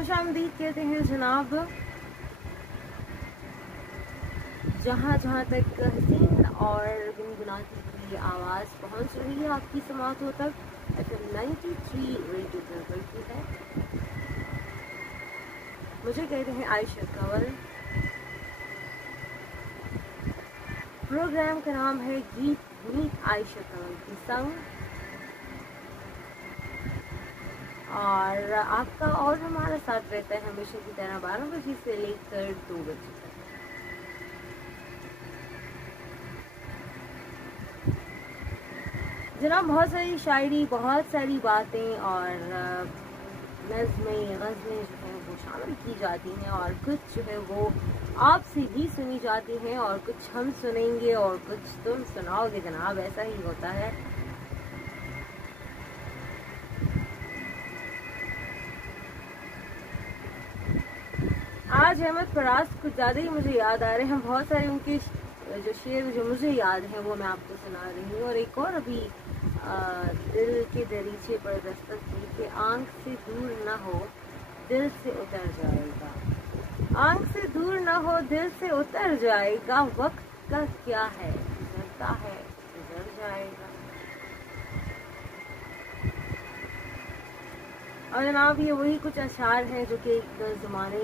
खुश आमदीद कहते हैं जनाब। जहाँ जहाँ तक हसीन और गुनगुनाती की आवाज़ पहुँच रही है आपकी समातों तक, FM 93 रेडियो पर की है। मुझे कहते हैं आयशा कंवल। प्रोग्राम का नाम है गीत मीत आयशा कंवल की संग, और आपका और हमारा साथ रहता है हमेशा की तरह 12 बजे से लेकर 2 बजे तक। जनाब, बहुत सारी शायरी, बहुत सारी बातें और नज़्में गज़लें जो हैं वो शामिल की जाती हैं, और कुछ जो है वो आपसे भी सुनी जाती हैं, और कुछ हम सुनेंगे और कुछ तुम सुनाओगे। जनाब, ऐसा ही होता है। आज अहमद फराज कुछ ज़्यादा ही मुझे याद आ रहे हैं। बहुत सारे उनके जो शेर जो मुझे याद हैं वो मैं आपको सुना रही हूँ। और एक और अभी दिल के दरीचे पर दस्तक दी कि आंख से दूर न हो दिल से उतर जाएगा, आंख से दूर न हो दिल से उतर जाएगा, वक्त का क्या है गुजरता है गुजर जाएगा। और जनाब, ये वही कुछ अशार हैं जो कि एक ज़माने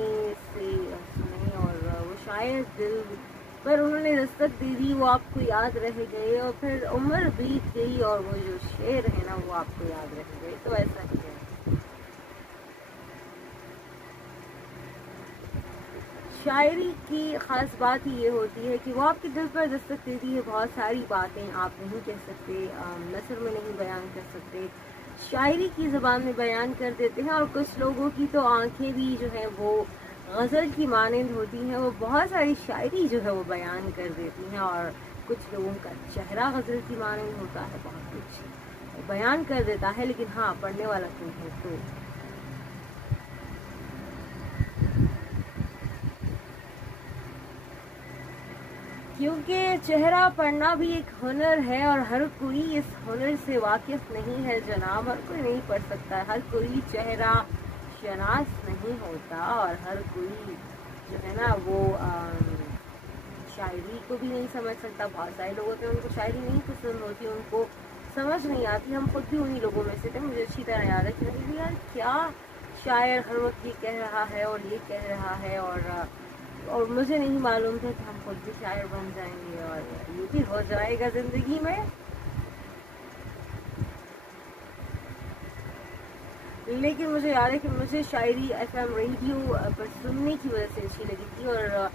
से सुने, और वो शायद दिल पर उन्होंने दस्तक दे दी, वो आपको याद रह गए, और फिर उम्र बीत गई और वो जो शेर है ना वो आपको याद रह गए। तो ऐसा ही है। शायरी की ख़ास बात ही ये होती है कि वो आपके दिल पर दस्तक देती है। बहुत सारी बातें आप नहीं कह सकते, नसर में नहीं बयान कर सकते, शायरी की ज़बान में बयान कर देते हैं। और कुछ लोगों की तो आंखें भी जो हैं वो गज़ल की मानंद होती हैं, वो बहुत सारी शायरी जो है वो बयान कर देती हैं। और कुछ लोगों का चेहरा गज़ल की मानंद होता है, बहुत कुछ बयान कर देता है, लेकिन हाँ, पढ़ने वाला कोई है तो। क्योंकि चेहरा पढ़ना भी एक हुनर है, और हर कोई इस हुनर से वाकिफ नहीं है जनाब। हर कोई नहीं पढ़ सकता, हर कोई चेहरा शनास नहीं होता, और हर कोई जो है ना वो शायरी को भी नहीं समझ सकता। बहुत सारे लोग होते हैं उनको शायरी नहीं पसंद होती, उनको समझ नहीं आती। हम खुद भी उन्हीं लोगों में से थे। मुझे अच्छी तरह याद है कि यार क्या शायर हर वक्त ये कह रहा है और ये कह रहा है, और मुझे नहीं मालूम था कि हम खुद भी शायर बन जाएंगे और ये भी हो जाएगा ज़िंदगी में। लेकिन मुझे याद है कि मुझे शायरी FM रेडियो पर सुनने की वजह से अच्छी लगी थी, और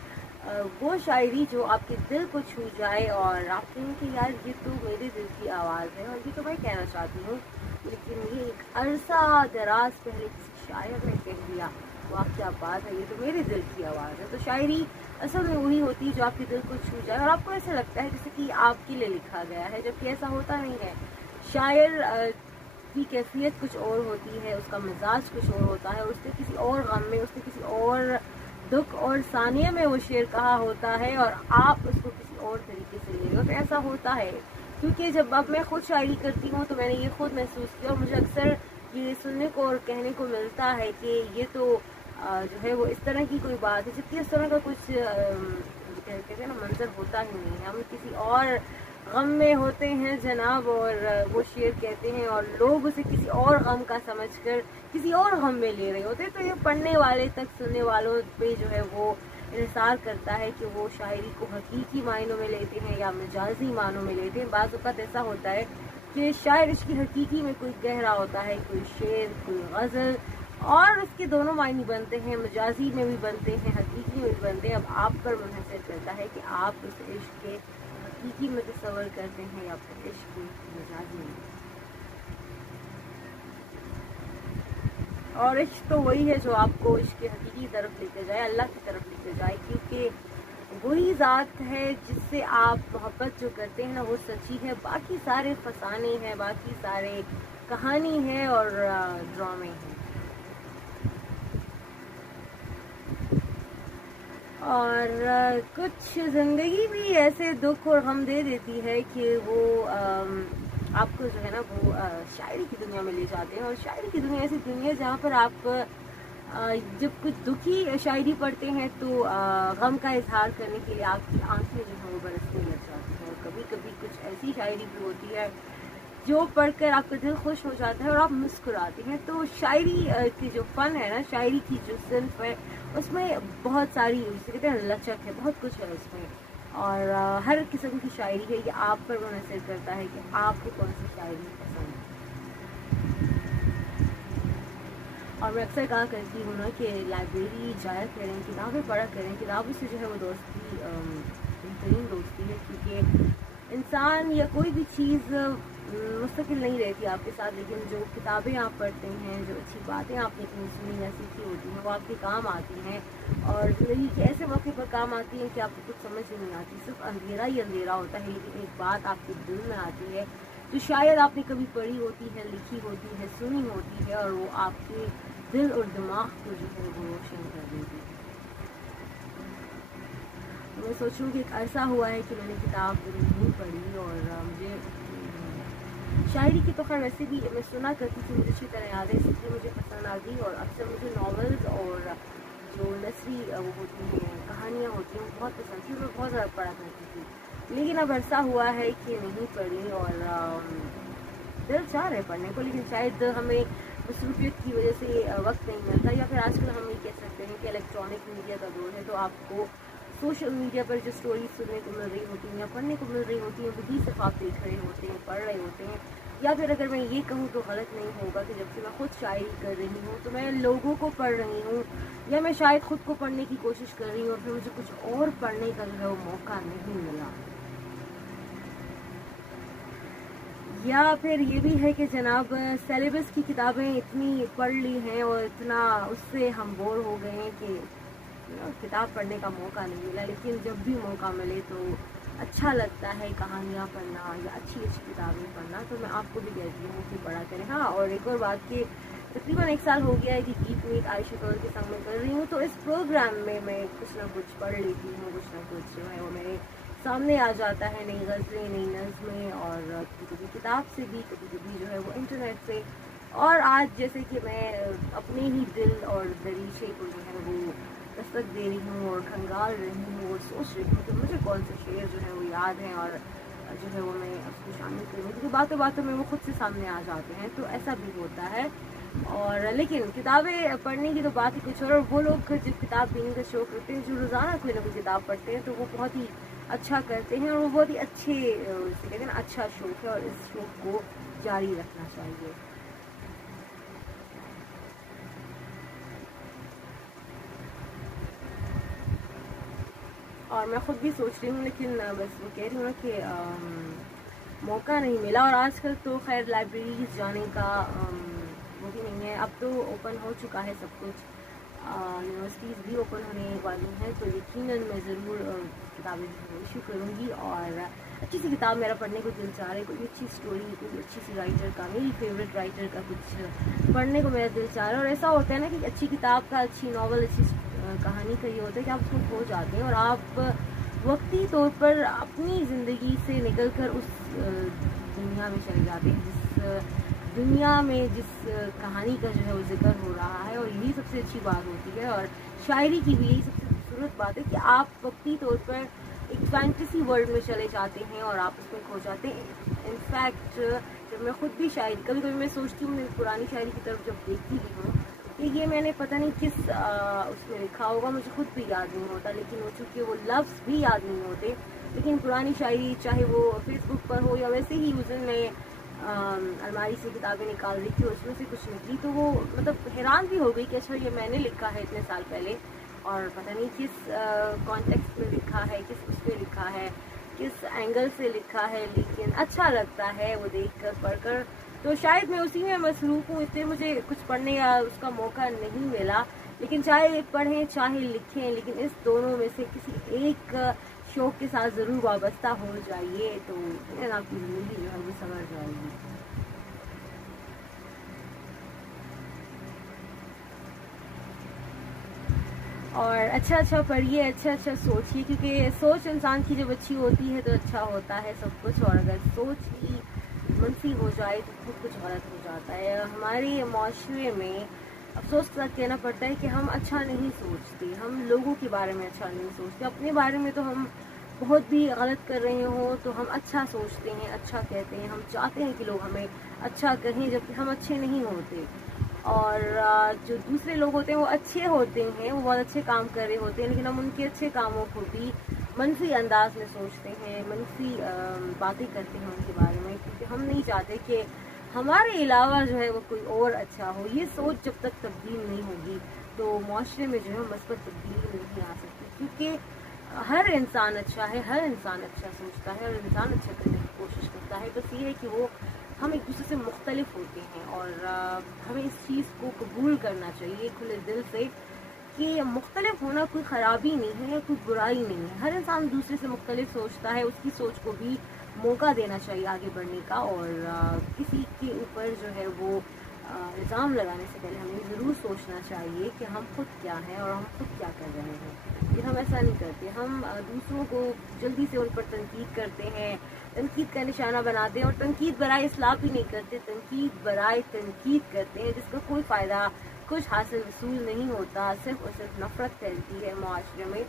वो शायरी जो आपके दिल को छू जाए और आप कहें कि यार ये तो मेरे दिल की आवाज़ है, और ये तो मैं कहना चाहती हूँ, लेकिन ये एक अरसा दराज पहले किसी शायर ने कह दिया, वाह क्या बात है, ये तो मेरे दिल की आवाज़ है। तो शायरी असल में वही होती है जो आपके दिल को छू जाए, और आपको ऐसा लगता है जैसे कि आपके लिए लिखा गया है, जबकि ऐसा होता नहीं है। शायर की कैफियत कुछ और होती है, उसका मिजाज कुछ और होता है, उसने किसी और गम में, उसने किसी और दुख और सानिया में वो शेर कहा होता है, और आप उसको किसी और तरीके से ले लो। तो ऐसा होता है, क्योंकि जब अब मैं खुद शायरी करती हूँ तो मैंने ये खुद महसूस किया, और मुझे अक्सर ये सुनने को और कहने को मिलता है कि ये तो जो है वो इस तरह की कोई बात है, जबकि इस तरह का कुछ कहते हैं ना मंजर होता ही नहीं है। हम किसी और गम में होते हैं जनाब, और वो शेर कहते हैं, और लोग उसे किसी और गम का समझकर किसी और गम में ले रहे होते हैं। तो ये पढ़ने वाले तक, सुनने वालों पे जो है वो इंसार करता है कि वो शायरी को हकीकी मायनों में लेते हैं या मजाजी मायनों में लेते हैं। बाज़ औक़ात ऐसा होता है कि शायर इसकी हकीकी में कोई कह रहा होता है, कोई शेर, कोई गज़ल, और उसके दोनों मायने बनते हैं, मजाजी में भी बनते हैं, हकीकी में भी बनते हैं। अब आप पर मुनहसर करता है कि आप उस इश्क के हकीकी में तस्वर करते हैं या फिर इश्क की मजाजी में। और इश्क तो वही है जो आपको इश्क के हकीकी तरफ लेके जाए, अल्लाह की तरफ लेके जाए, क्योंकि वही ज़ात है जिससे आप मोहब्बत जो करते हैं ना वो सच्ची है। बाकी सारे फसाने हैं, बाकी सारे कहानी है और ड्रामे हैं। और कुछ ज़िंदगी भी ऐसे दुख और गम दे देती है कि वो आपको जो है ना वो शायरी की दुनिया में ले जाते हैं। और शायरी की दुनिया ऐसी दुनिया है जहाँ पर आप जब कुछ दुखी शायरी पढ़ते हैं तो गम का इजहार करने के लिए आपकी आंखें जो हैं वो बरसने लग जाती हैं। और कभी कभी कुछ ऐसी शायरी भी होती है जो पढ़कर आपका दिल खुश हो जाता है और आप मुस्कुराते हैं। तो शायरी की जो फ़न है ना, शायरी की जो सिर्फ है, उसमें बहुत सारी, जैसे कहते हैं लचक है, बहुत कुछ है उसमें। और हर किस्म की शायरी है, ये आप पर मुनहसर करता है कि आपको कौन सी शायरी पसंद है। और मैं अक्सर कहा करती हूँ ना कि लाइब्रेरी जाया करें, किताबें पढ़ा करें। किताबों से जो है वो दोस्ती बेहतरीन दोस्ती है, क्योंकि इंसान या कोई भी चीज़ मुस्तकिल नहीं रहती आपके साथ, लेकिन जो किताबें आप पढ़ते हैं, जो अच्छी बातें आपने कहीं सुनी या सीखी होती हैं, वो आपके काम आती हैं। और ज़िंदगी के ऐसे मौके पर काम आती हैं कि आपको कुछ समझ ही नहीं आती, सिर्फ अंधेरा ही अंधेरा होता है, लेकिन एक बात आपके दिल में आती है जो शायद आपने कभी पढ़ी होती है, लिखी होती है, सुनी होती है, और वो आपके दिल और दिमाग को जो है वो रोशन कर देती है। मैं सोचूं कि एक अरसा हुआ है कि मैंने किताब नहीं पढ़ी, और मुझे शायरी की तो खैर वैसे भी मैं सुना करती थी, मुझे अच्छी तरह याद है, इसलिए मुझे पसंद आ गई। और अक्सर मुझे नॉवेल्स और जो नसरी वो होती हैं, कहानियाँ होती हैं, बहुत पसंद थी, मैं बहुत ज़्यादा पढ़ा करती थी। लेकिन अब अरसा हुआ है कि नहीं पढ़ी, और दिल चाह रहे पढ़ने को, लेकिन शायद हमें मसरूफियत की वजह से वक्त नहीं मिलता, या फिर आजकल हम ये कह सकते हैं कि इलेक्ट्रॉनिक मीडिया का दौर है, तो आपको सोशल मीडिया पर जो स्टोरीज सुनने को मिल रही होती हैं या पढ़ने को मिल रही होती हैं, वही सिर्फ आप देख रहे होते हैं, पढ़ रहे होते हैं। या फिर अगर मैं ये कहूँ तो गलत नहीं होगा कि जब से मैं खुद शायरी कर रही हूँ तो मैं लोगों को पढ़ रही हूँ, या मैं शायद खुद को पढ़ने की कोशिश कर रही हूँ, और फिर मुझे कुछ और पढ़ने का जो है वो मौका नहीं मिला। या फिर ये भी है कि जनाब सिलेबस की किताबें इतनी पढ़ ली हैं और इतना उससे हम बोर हो गए हैं कि किताब पढ़ने का मौका नहीं मिला। लेकिन जब भी मौका मिले तो अच्छा लगता है कहानियाँ पढ़ना या अच्छी अच्छी किताबें पढ़ना, तो मैं आपको भी कहती हूँ कि पढ़ा करें। हाँ, और एक और बात कि तकरीबन 1 साल हो गया है कि गीत मीत आयशा कौर के संग में कर रही हूँ, तो इस प्रोग्राम में मैं कुछ ना कुछ पढ़ लेती हूँ, कुछ ना कुछ जो है वो मेरे सामने आ जाता है, नई गज़लें, नई नज़में, और कभी कभी किताब से भी, कभी कभी जो है वो इंटरनेट से। और आज जैसे कि मैं अपने ही दिल और दरीचे को जो है वो दस्तक दे रही हूँ और खंगाल रही हूँ और सोच रही हूँ कि मुझे कौन से शेर जो है वो याद हैं, और जो है वो मैं उसको शामिल करूँ, क्योंकि बातों बातों में वो खुद से सामने आ जाते हैं, तो ऐसा भी होता है। और लेकिन किताबें पढ़ने की तो बात ही कुछ और वो लोग जो किताब पढ़ने का शौक़ रखते हैं, जो रोज़ाना कोई ना कोई किताब पढ़ते हैं, तो वो बहुत ही अच्छा करते हैं, और वो बहुत ही अच्छे, जैसे कहते हैं ना, अच्छा शौक़ है, और इस शौक़ को जारी रखना चाहिए। और मैं ख़ुद भी सोच रही हूँ, लेकिन बस वो कह रही हूँ ना कि मौका नहीं मिला। और आजकल तो खैर लाइब्रेरीज जाने का वो भी नहीं है, अब तो ओपन हो चुका है सब कुछ, यूनिवर्सिटीज़ भी ओपन होने वाली हैं, तो यकीनन मैं ज़रूर किताबें इशू करूँगी। और अच्छी सी किताब मेरा पढ़ने को दिल चाह रहा है, कोई अच्छी स्टोरी, कोई अच्छी सी राइटर का, मेरी फेवरेट राइटर का कुछ पढ़ने को मेरा दिल चाह रहा है। और ऐसा होता है ना कि अच्छी किताब का, अच्छी नावल, अच्छी कहानी का ये होता है कि आप उसमें खो जाते हैं, और आप वक्ती तौर पर अपनी ज़िंदगी से निकलकर उस दुनिया में चले जाते हैं, जिस दुनिया में जिस कहानी का जो है वो जिक्र हो रहा है। और यही सबसे अच्छी बात होती है, और शायरी की भी यही सबसे खूबसूरत बात है कि आप वक्ती तौर पर एक फैंटेसी वर्ल्ड में चले जाते हैं और आप उसमें खो जाते हैं। इनफैक्ट जब मैं खुद भी शायरी, कभी कभी मैं सोचती हूँ, पुरानी शायरी की तरफ जब देखती भी हूँ कि ये मैंने पता नहीं किस उसमें लिखा होगा, मुझे खुद भी याद नहीं होता, लेकिन वो चूँकि वो लफ्ज़ भी याद नहीं होते, लेकिन पुरानी शायरी चाहे वो फेसबुक पर हो या वैसे ही उस दिन मैं अलमारी से किताबें निकाल रही थी, उसमें से कुछ निकली, तो वो मतलब हैरान भी हो गई कि अच्छा ये मैंने लिखा है इतने साल पहले, और पता नहीं किस कॉन्टेक्स्ट में लिखा है, किस उस पर लिखा है, किस एंगल से लिखा है, लेकिन अच्छा लगता है वो देख कर, पढ़ कर। तो शायद मैं उसी में मसरूफ़ हूँ, इसलिए मुझे कुछ पढ़ने का उसका मौका नहीं मिला। लेकिन चाहे पढ़ें चाहे लिखें, लेकिन इस दोनों में से किसी एक शौक़ के साथ ज़रूर वाबस्ता हो जाइए, तो आपकी ज़िंदगी जो है वो संवर जाएगी। और अच्छा पढ़िए, अच्छा सोचिए, क्योंकि सोच इंसान की जब अच्छी होती है तो अच्छा होता है सब कुछ, और अगर सोच ही मनफी हो जाए तो बहुत कुछ गलत हो जाता है। हमारे माशरे में افسوس کے ساتھ کہنا پڑتا ہے کہ ہم اچھا نہیں سوچتے، ہم لوگوں کے بارے میں اچھا نہیں سوچتے، اپنے بارے میں تو ہم بہت بھی غلط کر رہے ہوں تو ہم اچھا سوچتے ہیں، اچھا کہتے ہیں، ہم چاہتے ہیں کہ لوگ ہمیں اچھا کہیں جبکہ ہم اچھے نہیں ہوتے. اور جو دوسرے لوگ ہوتے ہیں وہ اچھے ہوتے ہیں، وہ بہت اچھے کام کر رہے ہوتے ہیں، لیکن ہم ان کے اچھے کاموں کو بھی منفی انداز میں سوچتے ہیں، منفی باتیں کرتے ہیں ان کے بارے میں، کیونکہ ہم نہیں چاہتے کہ ہمارے علاوہ جو ہے وہ کوئی اور اچھا ہو. یہ سوچ جب تک تبدیل نہیں ہوگی تو معاشرے میں جو ہے مثبت تبدیلی نہیں آ سکتی، کیونکہ ہر انسان اچھا ہے، ہر انسان اچھا سوچتا ہے، ہر انسان اچھا کرنے کی کوشش کرتا ہے. بس یہ ہے کہ وہ ہم ایک دوسرے سے مختلف ہوتے ہیں اور ہمیں اس چیز کو قبول کرنا چاہیے کھلے دل سے کہ مختلف ہونا کوئی خرابی نہیں ہے، کوئی برائی نہیں ہے. ہر انسان دوسرے سے مختلف سوچتا ہے، اس کی سوچ کو بھی موقع دینا چاہیے آگے بڑھنے کا. اور کسی کے اوپر جو ہے وہ الزام لگانے سے پہلے ہمیں ضرور سوچنا چاہیے کہ ہم خود کیا ہیں اور ہم خود کیا کر رہے ہیں. لیکن ہم ایسا نہیں کرتے، ہم دوسروں کو جلدی سے ان پر تنقید کرتے ہیں، تنقید کا نشانہ بناتے ہیں، اور تنقید برائے اصلاح بھی نہیں کرتے، تنقید برائے تنقید کرتے ہیں جس کا کوئی فائدہ کچھ حاصل وصول نہیں ہوتا، صرف اور صرف نفرت پھیلتی ہے معاشرے میں.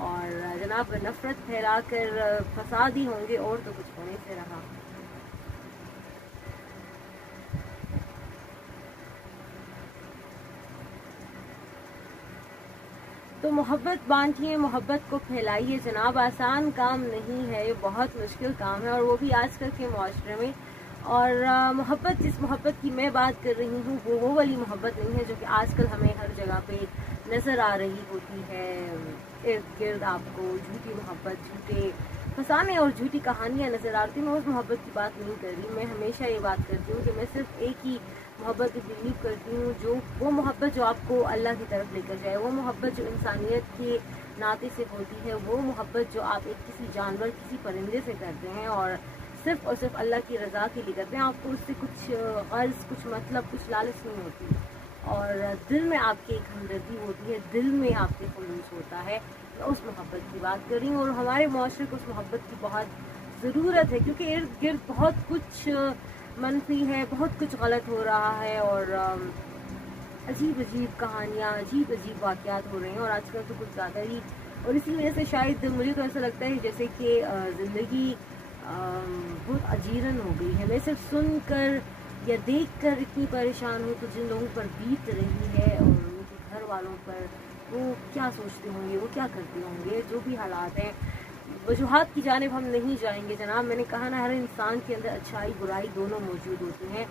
اور جناب نفرت پھیلا کر فساد ہی ہوں گے اور تو کچھ ہونے سے رہا. تو محبت بانٹیے، محبت کو پھیلائیے جناب. آسان کام نہیں ہے، یہ بہت مشکل کام ہے، اور وہ بھی آج کل کے معاشرے میں. اور محبت، جس محبت کی میں بات کر رہی ہوں وہ والی محبت نہیں ہے جو کہ آج کل ہمیں ہر جگہ پہ نظر آ رہی ہوتی ہے ارد گرد. آپ کو جھوٹی محبت، جھوٹے فسانے اور جھوٹی کہانیاں نظر آتی ہیں. میں اس محبت کی بات نہیں کر رہی، میں ہمیشہ یہ بات کرتی ہوں کہ میں صرف ایک ہی محبت بلیو کرتی ہوں، جو وہ محبت جو آپ کو اللہ کی طرف لے کر جائے، وہ محبت جو انسانیت کے ناطے سے ہوتی ہے، وہ محبت جو آپ ایک کسی جانور، کسی پرندے سے کرتے ہیں اور صرف اللہ کی رضا کے لیے کرتے ہیں. آپ کو اس سے کچھ غرض، کچھ مطلب، کچھ لالچ نہیں ہوتی، اور دل میں آپ کی ایک ہمدردی ہوتی ہے، دل میں آپ کے خلوص ہوتا ہے. میں اس محبت کی بات کر رہی ہوں، اور ہمارے معاشرے کو اس محبت کی بہت ضرورت ہے، کیونکہ ارد گرد بہت کچھ منفی ہے، بہت کچھ غلط ہو رہا ہے، اور عجیب عجیب کہانیاں، عجیب عجیب واقعات ہو رہے ہیں، اور آج کل تو کچھ زیادہ ہی. اور اسی وجہ سے شاید مجھے تو ایسا لگتا ہے جیسے کہ زندگی بہت اجیرن ہو گئی ہے. میں صرف سن کر یا دیکھ کر اتنی پریشان ہوں، تو جن لوگوں پر بیت رہی ہے اور ان کے گھر والوں پر، وہ کیا سوچتے ہوں گے، وہ کیا کرتے ہوں گے. جو بھی حالات ہیں، وجوہات کی جانب ہم نہیں جائیں گے جناب. میں نے کہا نا، ہر انسان کے اندر اچھائی برائی دونوں موجود ہوتی ہیں.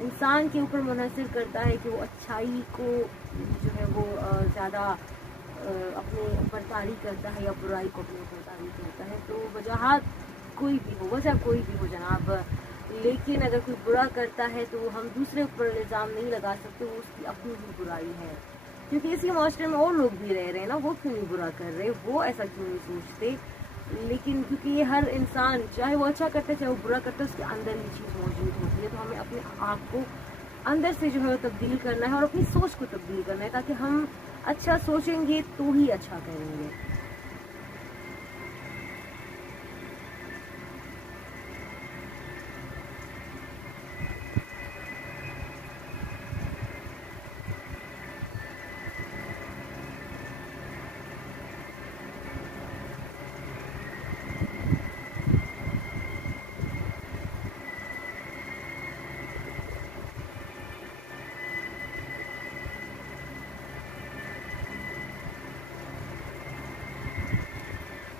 انسان کے اوپر منحصر کرتا ہے کہ وہ اچھائی کو جو ہے وہ زیادہ اپنے اوپر طاری کرتا ہے یا برائی کو اپنے اوپر طاری کرتا ہے. تو وجوہات کوئی بھی ہو، وجہ کوئی بھی ہو جناب، لیکن اگر کوئی برا کرتا ہے تو ہم دوسرے اوپر الزام نہیں لگا سکتے، وہ اس کی اپنی ہی برائی ہے. کیونکہ اسی معاشرے میں اور لوگ بھی رہ رہے ہیں نا، وہ کیوں نہیں برا کر رہے، وہ ایسا کیوں نہیں سوچتے. لیکن کیونکہ یہ ہر انسان، چاہے وہ اچھا کرتا ہے چاہے وہ برا کرتا ہے، اس کے اندر یہ چیز موجود ہوتی ہے. تو ہمیں اپنے آپ کو اندر سے جو ہے تبدیل کرنا ہے، اور اپنی سوچ کو تبدیل کرنا ہے، تاکہ ہم اچھا سوچیں گے تو ہی اچھا کریں گے.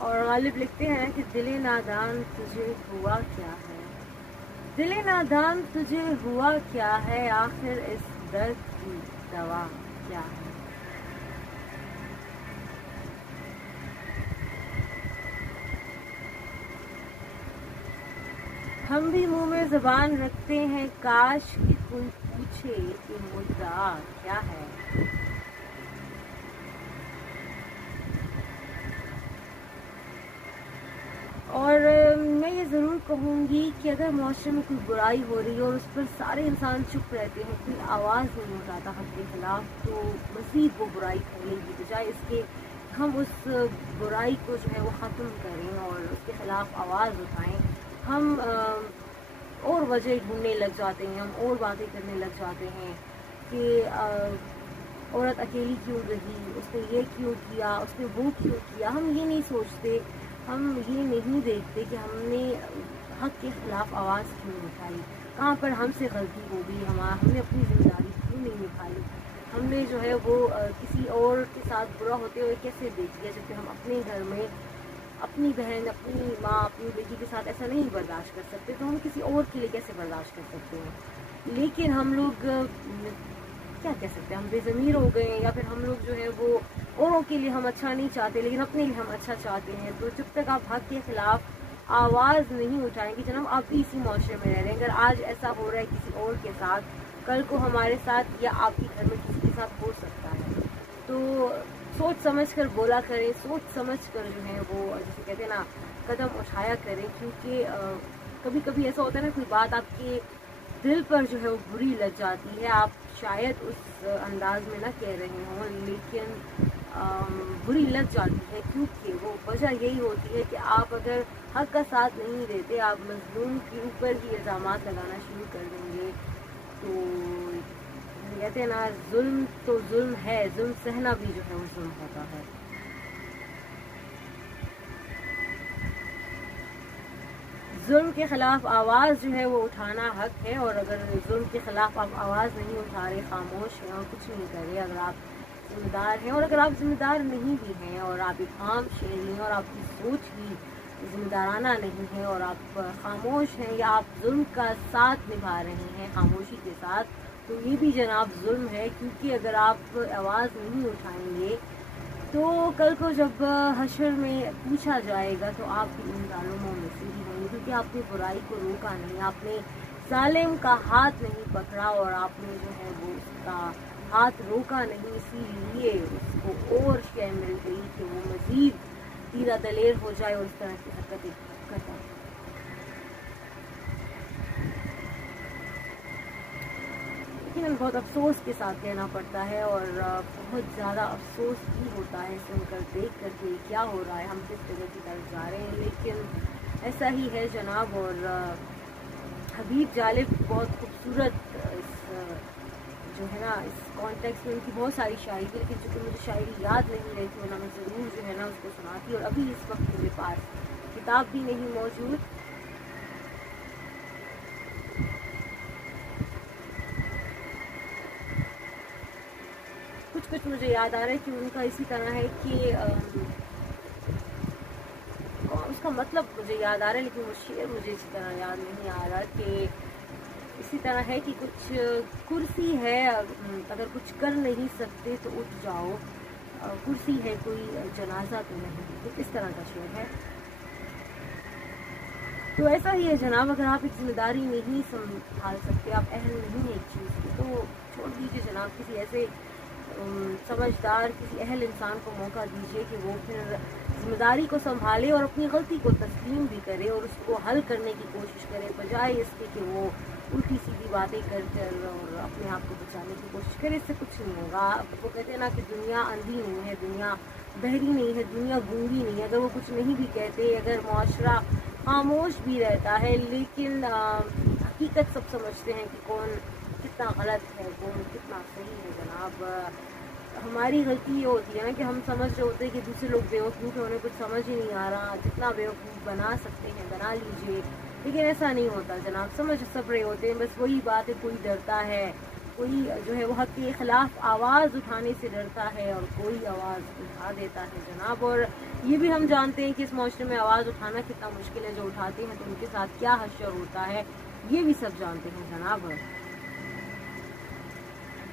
اور غالب لکھتے ہیں کہ دل نادان تجھے ہوا کیا ہے، دل نادان تجھے ہوا کیا ہے، آخر اس درد کی دوا کیا ہے. ہم بھی منہ میں زبان رکھتے ہیں، کاش کہ کوئی پوچھے کہ مدعا کیا ہے. اور میں یہ ضرور کہوں گی کہ اگر معاشرے میں کوئی برائی ہو رہی ہے اور اس پر سارے انسان چپ رہتے ہیں، کوئی آواز نہیں اٹھاتا حق کے خلاف، تو مزید وہ برائی پھیلے گی. بجائے اس کے ہم اس برائی کو جو ہے وہ ختم کریں اور اس کے خلاف آواز اٹھائیں، ہم اور وجہ ڈھونڈنے لگ جاتے ہیں، ہم اور باتیں کرنے لگ جاتے ہیں. کہ عورت اکیلی کیوں رہی, اس نے یہ کیوں کیا, اس نے وہ کیوں کیا. ہم یہ نہیں سوچتے, ہم یہ نہیں دیکھتے کہ ہم نے حق کے خلاف آواز کیوں اٹھائی, کہاں پر ہم سے غلطی ہو گئی, ہم نے اپنی ذمہ داری کیوں نہیں نبھائی, ہم نے جو ہے وہ کسی اور کے ساتھ برا ہوتے ہوئے کیسے دیکھ لیا, جبکہ ہم اپنے گھر میں اپنی بہن, اپنی ماں, اپنی بیٹی کے ساتھ ایسا نہیں برداشت کر سکتے, تو ہم کسی اور کے لیے کیسے برداشت کر سکتے ہیں. لیکن ہم لوگ کیا کہہ سکتے ہیں, ہم بے ضمیر ہو گئے ہیں, یا پھر ہم لوگ جو ہے وہ اوروں کے لیے ہم اچھا نہیں چاہتے لیکن اپنے لیے ہم اچھا چاہتے ہیں. تو جب تک آپ حق کے خلاف آواز نہیں اٹھائیں گے, جناب آپ بھی اسی معاشرے میں رہ رہے ہیں. اگر آج ایسا ہو رہا ہے کسی اور کے ساتھ, کل کو ہمارے ساتھ یا آپ کے گھر میں کسی کے ساتھ ہو سکتا ہے. تو سوچ سمجھ کر بولا کریں, سوچ سمجھ کر جو ہے وہ جیسے کہتے ہیں نا قدم اٹھایا کریں, کیونکہ کبھی کبھی ایسا ہوتا ہے نا کوئی بات آپ کے دل پر جو ہے وہ بری لگ جاتی ہے, آپ شاید اس انداز میں نہ کہہ رہے ہوں لیکن بری لگ جاتی ہے, کیونکہ وہ وجہ یہی ہوتی ہے کہ آپ اگر حق کا ساتھ نہیں دیتے, آپ مظلوم کے اوپر ہی الزامات لگانا شروع کر دیں گے. تو کہتے ہیں نا ظلم تو ظلم ہے, ظلم سہنا بھی جو ہے وہ ظلم ہوتا ہے. ظلم کے خلاف آواز جو ہے وہ اٹھانا حق ہے, اور اگر ظلم کے خلاف آپ آواز نہیں اٹھا رہے, خاموش ہیں اور کچھ نہیں کر رہے, اگر آپ ذمہ دار ہیں, اور اگر آپ ذمہ دار نہیں بھی ہیں اور آپ ایک عام شہری ہیں اور آپ کی سوچ بھی ذمہ دارانہ نہیں ہے اور آپ خاموش ہیں یا آپ ظلم کا ساتھ نبھا رہے ہیں خاموشی کے ساتھ, تو یہ بھی جناب ظلم ہے. کیونکہ اگر آپ آواز نہیں اٹھائیں گے تو کل کو جب حشر میں پوچھا جائے گا تو آپ بھی ان ظالموں میں سے ہی ہوں گے, کیونکہ آپ نے برائی کو روکا نہیں, آپ نے ظالم کا ہاتھ نہیں پکڑا اور آپ نے جو ہے وہ اس کا ہاتھ روکا نہیں, اسی لیے اس کو اور شے مل گئی کہ وہ مزید تیرا دلیر ہو جائے اور اس طرح کی حرکتیں کرتا ہے. لیکن بہت افسوس کے ساتھ کہنا پڑتا ہے, اور بہت زیادہ افسوس بھی ہوتا ہے سن کر, دیکھ کر کے کیا ہو رہا ہے, ہم کس جگہ کی طرف جا رہے ہیں. لیکن ایسا ہی ہے جناب. اور حبیب جالب بہت خوبصورت جو ہے نا اس کانٹیکس میں ان کی بہت ساری شاعری تھی, لیکن چونکہ مجھے شاعری یاد نہیں رہی تھی, میں ضرور جو ہے نا اس کو سناتی. اور ابھی اس وقت میرے پاس کتاب بھی نہیں موجود. کچھ مجھے یاد آ رہا ہے کہ ان کا اسی طرح ہے کہ اس کا مطلب مجھے یاد آ رہا ہے, لیکن وہ شعر مجھے اسی طرح یاد نہیں آ رہا, کہ اسی طرح ہے کہ کچھ کرسی ہے, اگر کچھ کر نہیں سکتے تو اٹھ جاؤ, کرسی ہے کوئی جنازہ تو نہیں, تو اس طرح کا شعر ہے. تو ایسا ہی ہے جناب, اگر آپ ایک ذمہ داری نہیں سنبھال سکتے, آپ اہل نہیں ہیں ایک چیز کی, تو چھوڑ دیجیے جناب, کسی ایسے سمجھدار کسی اہل انسان کو موقع دیجیے کہ وہ پھر ذمہ داری کو سنبھالے اور اپنی غلطی کو تسلیم بھی کرے اور اس کو حل کرنے کی کوشش کرے, بجائے اس کے کہ وہ الٹی سیدھی باتیں کر کر اور اپنے آپ کو بچانے کی کوشش کرے. اس سے کچھ نہیں ہوگا. وہ کہتے ہیں نا کہ دنیا اندھی نہیں ہے, دنیا بہری نہیں ہے, دنیا گونگی نہیں ہے. اگر وہ کچھ نہیں بھی کہتے, اگر معاشرہ خاموش بھی رہتا ہے, لیکن حقیقت سب سمجھتے ہیں کہ کون کتنا غلط ہے, کون کتنا صحیح ہے. جناب ہماری غلطی یہ ہوتی ہے نا کہ ہم سمجھ رہے ہوتے ہیں کہ دوسرے لوگ بیوقوف ہیں, انہیں کچھ سمجھ ہی نہیں آ رہا, جتنا بیوقوف بنا سکتے ہیں بنا لیجئے. لیکن ایسا نہیں ہوتا جناب, سمجھ سب رہے ہوتے ہیں, بس وہی بات ہے, کوئی ڈرتا ہے, کوئی جو ہے وہ حق کے خلاف آواز اٹھانے سے ڈرتا ہے اور کوئی آواز اٹھا دیتا ہے جناب. اور یہ بھی ہم جانتے ہیں کہ اس معاشرے میں آواز اٹھانا کتنا مشکل ہے, جو اٹھاتے ہیں تو ان کے ساتھ کیا حشر ہوتا ہے, یہ بھی سب جانتے ہیں جناب.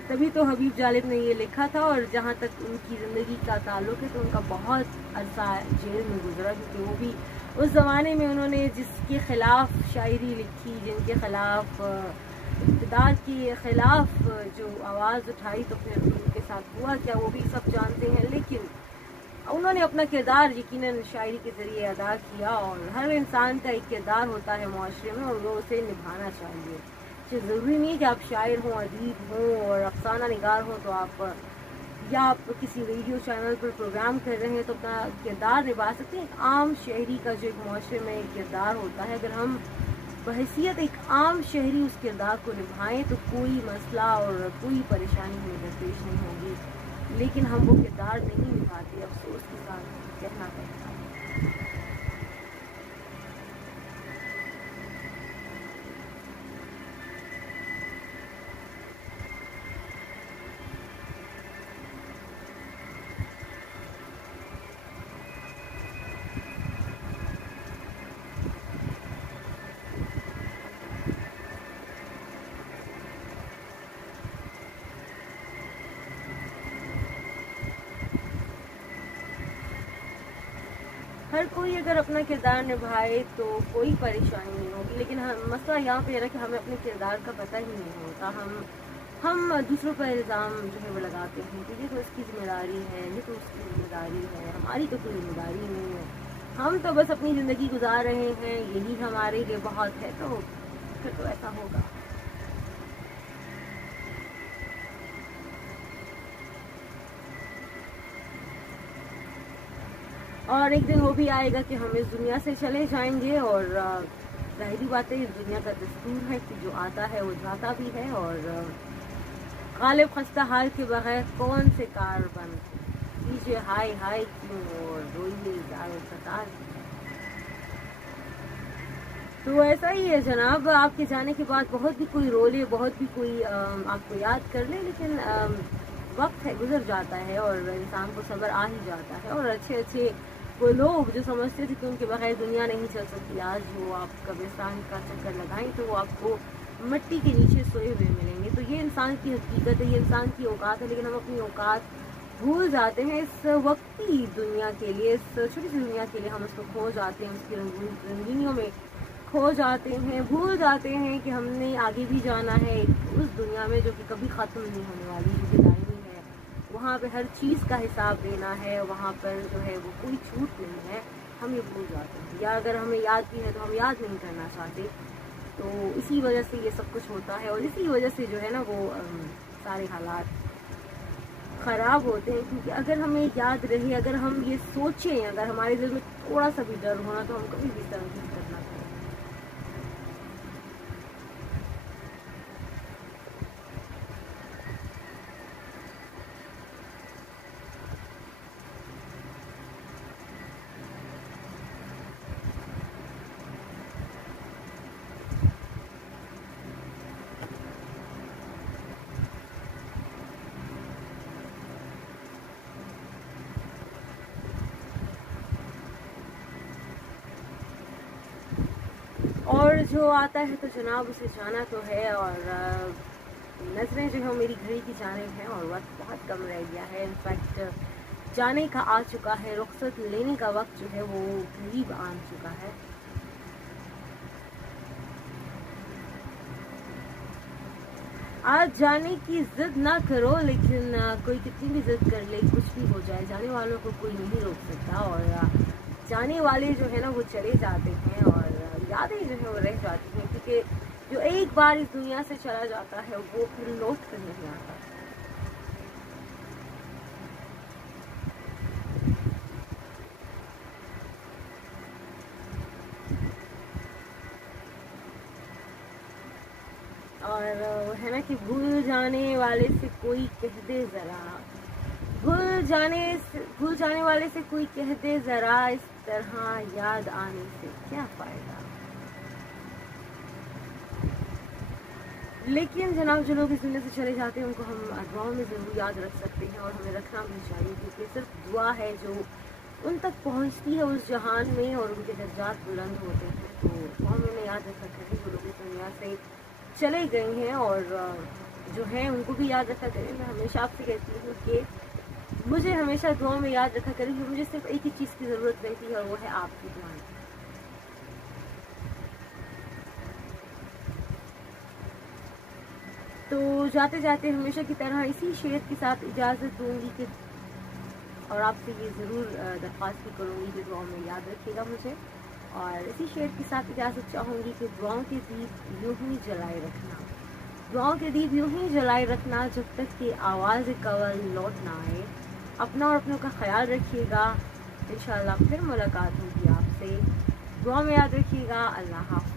تبھی تو حبیب جالب نے یہ لکھا تھا, اور جہاں تک ان کی زندگی کا تعلق ہے تو ان کا بہت عرصہ جیل میں گزرا, کیونکہ وہ بھی اس زمانے میں انہوں نے جس کے خلاف شاعری لکھی, جن کے خلاف اقتدار کے خلاف جو آواز اٹھائی, تو پھر ان کے ساتھ ہوا کیا وہ بھی سب جانتے ہیں. لیکن انہوں نے اپنا کردار یقیناً شاعری کے ذریعے ادا کیا, اور ہر انسان کا ایک کردار ہوتا ہے معاشرے میں, اور وہ اسے نبھانا چاہیے. ضروری نہیں کہ آپ شاعر ہوں, ادیب ہوں اور افسانہ نگار ہوں تو آپ یا آپ کسی ریڈیو چینل پر پروگرام کر رہے ہیں تو اپنا کردار نبھا سکتے ہیں. ایک عام شہری کا جو ایک معاشرے میں ایک کردار ہوتا ہے, اگر ہم बहैसियत एक आम शहरी उस किरदार को निभाएं तो कोई मसला और कोई परेशानी हमें दरपेश नहीं होगी, लेकिन हम वो किरदार नहीं निभाते, अफसोस के साथ कहना पड़ता है। हर कोई अगर अपना किरदार निभाए तो कोई परेशानी नहीं होगी, लेकिन मसला यहाँ पे है कि हमें अपने किरदार का पता ही नहीं होता। हम दूसरों पर इल्ज़ाम जो है वो लगाते हैं कि ये तो इसकी जिम्मेदारी है, ये तो उसकी जिम्मेदारी है, हमारी तो कोई जिम्मेदारी नहीं है, हम तो बस अपनी ज़िंदगी गुजार रहे हैं, यही हमारे लिए बहुत है, तो फिर तो ऐसा होगा। और एक दिन वो भी आएगा कि हम इस दुनिया से चले जाएंगे, और ज़ाहिरी बात है इस दुनिया का दस्तूर है कि जो आता है वो जाता भी है, और गालिब खस्ता हाल के बगैर कौन से कार बंद कीजिए हाय हाय क्यों और रोइए ज़ारो कतार। तो ऐसा ही है जनाब, आपके जाने के बाद बहुत भी कोई रो ले, बहुत भी कोई आपको याद कर ले, लेकिन वक्त है गुजर जाता है और इंसान को सब्र आ ही जाता है। और अच्छे अच्छे वो लोग जो समझते थे कि उनके बगैर दुनिया नहीं चल सकती, आज वो आप कब्रिस्तान का चक्कर लगाएं तो वो आपको मिट्टी के नीचे सोए हुए मिलेंगे। तो ये इंसान की हकीकत है, ये इंसान की औकात है, लेकिन हम अपनी औकात भूल जाते हैं इस वक्ती दुनिया के लिए, इस छोटी सी दुनिया के लिए हम उसको खो जाते हैं, उसकी रंगीनियों में खो जाते हैं, भूल जाते हैं कि हमने आगे भी जाना है उस दुनिया में जो कि कभी ख़त्म नहीं होने वाली, जो कि दायमी है। वहाँ पे हर चीज़ का हिसाब देना है, वहाँ पर जो है वो कोई छूट नहीं है, हम ये भूल जाते हैं, या अगर हमें याद भी है तो हम याद नहीं करना चाहते। तो इसी वजह से ये सब कुछ होता है, और इसी वजह से जो है ना वो सारे हालात ख़राब होते हैं। क्योंकि अगर हमें याद रहे, अगर हम ये सोचें, अगर हमारे दिल में थोड़ा सा भी डर होना, तो हम कभी भी तरक्की करना चाहिए। और जो आता है तो जनाब उसे जाना तो है, और नज़रें जो है मेरी घड़ी की जानिब हैं, और वक्त बहुत कम रह गया है। इनफैक्ट जाने का आ चुका है, रुखसत लेने का वक्त जो है वो करीब आ चुका है। आज जाने की ज़िद ना करो, लेकिन कोई कितनी भी ज़िद कर ले, कुछ भी हो जाए, जाने वालों को कोई नहीं रोक सकता। और जाने वाले जो है ना वो चले जाते हैं, और यादें जो है वो रह जाती हैं, क्योंकि जो एक बार इस दुनिया से चला जाता है वो फिर लौट कर नहीं आता। और है ना कि भूल जाने वाले से कोई कह दे ज़रा, भूल जाने वाले से कोई कह दे ज़रा, इस तरह याद आने से क्या फ़ायदा। लेकिन जनाब जो लोग इस दुनिया से चले जाते हैं उनको हम दुआओं में ज़रूर याद रख सकते हैं, और हमें रखना भी चाहिए, क्योंकि सिर्फ दुआ है जो उन तक पहुंचती है उस जहान में, और उनके दर्जात बुलंद होते हैं। तो दुआओं में याद रखा करें जो लोग इस दुनिया से चले गए हैं, और जो है उनको भी याद रखा करें। मैं हमेशा आपसे कहती हूँ कि मुझे हमेशा दुआओं में याद रखा करें, कि मुझे सिर्फ एक ही चीज़ की ज़रूरत रहती है, और वो है आपकी दुआएं। तो जाते जाते हमेशा की तरह इसी शेर के साथ इजाज़त दूंगी कि, और आपसे ये ज़रूर दरख्वास्त भी करूँगी कि दुआओं में याद रखिएगा मुझे, और इसी शेर के साथ इजाज़त चाहूँगी कि दुआओं के दीप यूँ ही जलाए रखना, दुआओं के दीप यूँ ही जलाए रखना जब तक कि आवाज़ कवल लौट ना आए। अपना और अपनों का ख्याल रखिएगा, इंशाअल्लाह फिर मुलाकात होगी आपसे। दुआ में याद रखिएगा। अल्लाह हाफ़िज़।